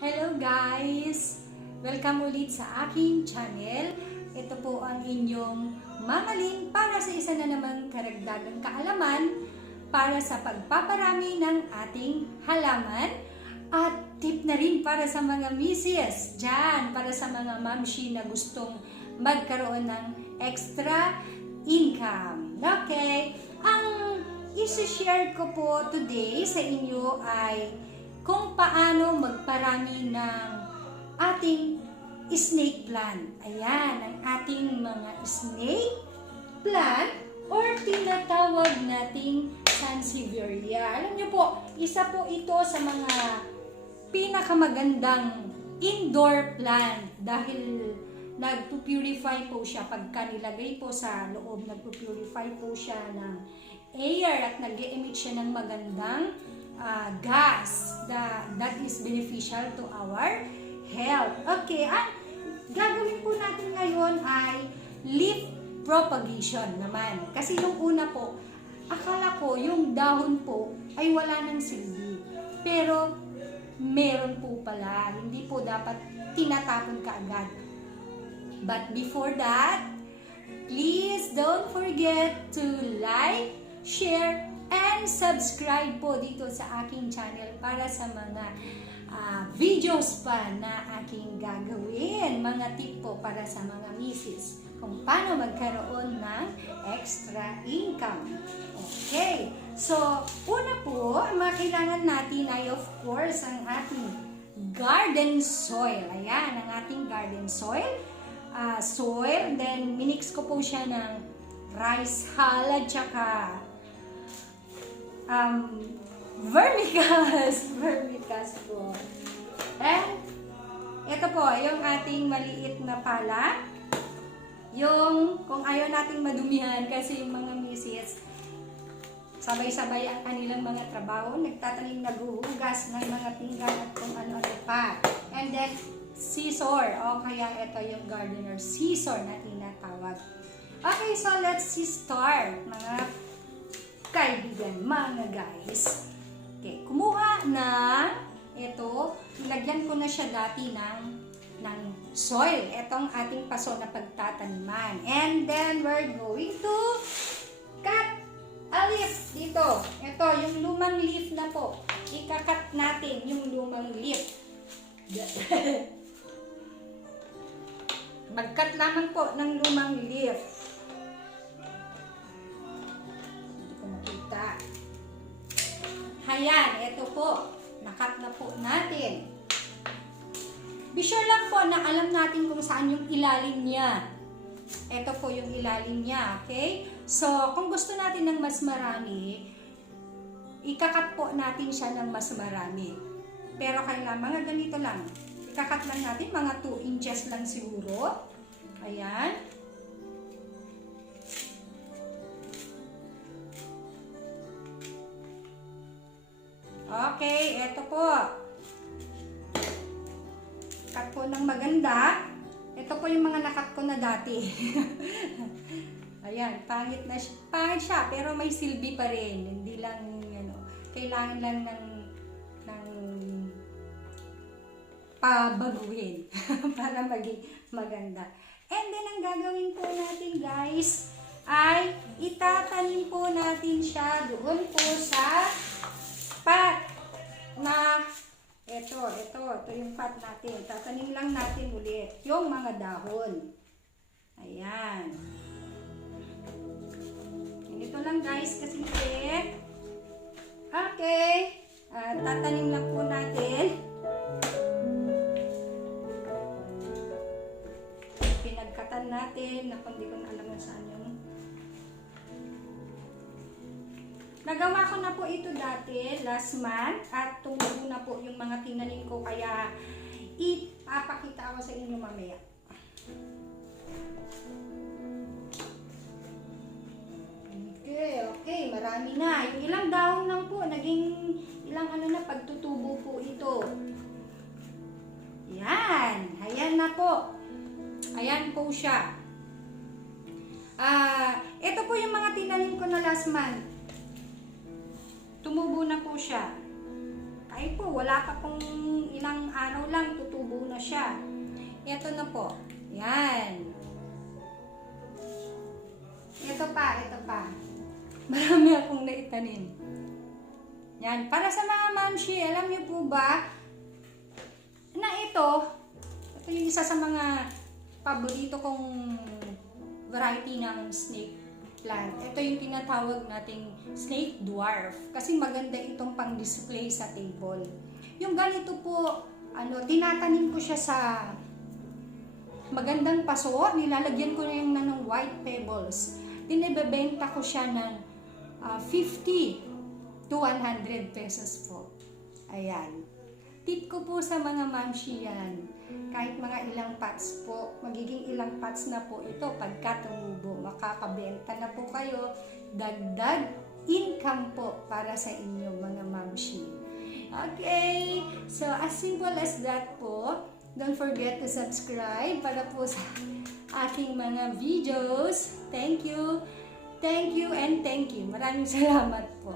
Hello guys! Welcome ulit sa aking channel. Ito po ang inyong Mamaling para sa isa na namang karagdagang kaalaman para sa pagpaparami ng ating halaman at tip na rin para sa mga misis dyan, para sa mga mamshi na gustong magkaroon ng extra income. Okay, ang isi-share ko po today sa inyo ay kung paano magparami ng ating snake plant. Ayan, ang ating mga snake plant or tinatawag nating Sansevieria. Alam niyo po, isa po ito sa mga pinakamagandang indoor plant dahil nagpupurify po siya pagka nilagay po sa loob, nagpupurify po siya ng air at nag-emit siya ng magandang gas that is beneficial to our health. Okay, ang gagawin po natin ngayon ay leaf propagation naman. Kasi yung una po, akala ko yung dahon po ay wala ng silbi. Pero meron po pala, hindi po dapat tinatapon kaagad. But before that, please don't forget to like, share, and subscribe po dito sa aking channel para sa mga videos pa na aking gagawin. Mga tip po para sa mga misis kung paano magkaroon ng extra income. Okay, so una po, ang kailangan natin ay of course ang ating garden soil. Ayan, ang ating garden soil. Then minix ko po siya ng rice hull at saka vermicast po. And ito po, yung ating maliit na pala. Yung kung ayaw nating madumihan kasi yung mga misis sabay-sabay ang kanilang mga trabaho, nagtatanim, naghuhugas ng mga pinggan at kung ano-ano pa. And then scissor, o kaya ito yung gardener scissor na tinatawag. Okay, so let's start mga kaibigan, mga guys. Okay, kumuha na ito, nilagyan ko na siya dati ng soil. Itong ating paso na pagtataniman. And then we're going to cut a leaf dito. Ito, yung lumang leaf na po. Ika-cut natin yung lumang leaf. Mag-cut lamang po ng lumang leaf. Ayan, ito po. Nakat na po natin. Be sure lang po na alam natin kung saan yung ilalim niya. Ito po yung ilalim niya, okay? So, kung gusto natin ng mas marami, ikakat po natin siya ng mas marami. Pero kailangan, mga ganito lang. Ikakat lang natin, mga 2 inches lang siguro. Ayan. Okay, eto po. Cut po ng maganda. Ito po yung mga nakat ko na dati. Ayan, pangit na siya. Pangit siya, pero may silbi pa rin. Hindi lang, kailangan lang ng pabaguhin para maging maganda. And then, ang gagawin po natin, guys, ay itatanim po natin siya doon po sa pot na ito yung pot natin. Tatanim lang natin ulit yung mga dahon. Ayan. Ito lang guys kasi ulit. Okay. Tatanim lang po natin. Pinagkatan natin. Hindi ko na alam kung saan yung nagawa ko na po ito dati, last month, at tumubo na po yung mga tinanim ko, kaya ipapakita ako sa inyo mamaya. Okay, marami na. Yung ilang dahon lang po, naging ilang pagtutubo po ito. Yan, ayan na po. Ayan po siya. Ito po yung mga tinanim ko na last month. Tumubo na po siya. Kahit po, wala pa pong ilang araw lang, tutubo na siya. Ito na po. Yan. Ito pa. Marami akong naitanim. Yan. Para sa mga mamshi, alam niyo po ba na ito yung isa sa mga paborito kong variety ng snake plant. Ito yung tinatawag nating snake dwarf. Kasi maganda itong pang-display sa table. Yung ganito po, tinatanim ko siya sa magandang paso. Nilalagyan ko na yung ng white pebbles. Tinibebenta ko siya ng 50 to 100 pesos po. Ayan. Tip ko po sa mga mamshi yan. Kahit mga ilang pots po, magiging ilang pots na po ito pagka tumubo. Makakabenta na po kayo. Dagdag income po para sa inyo mga mamshi. Okay, so as simple as that po. Don't forget to subscribe para po sa aking mga videos. Thank you and thank you. Maraming salamat po.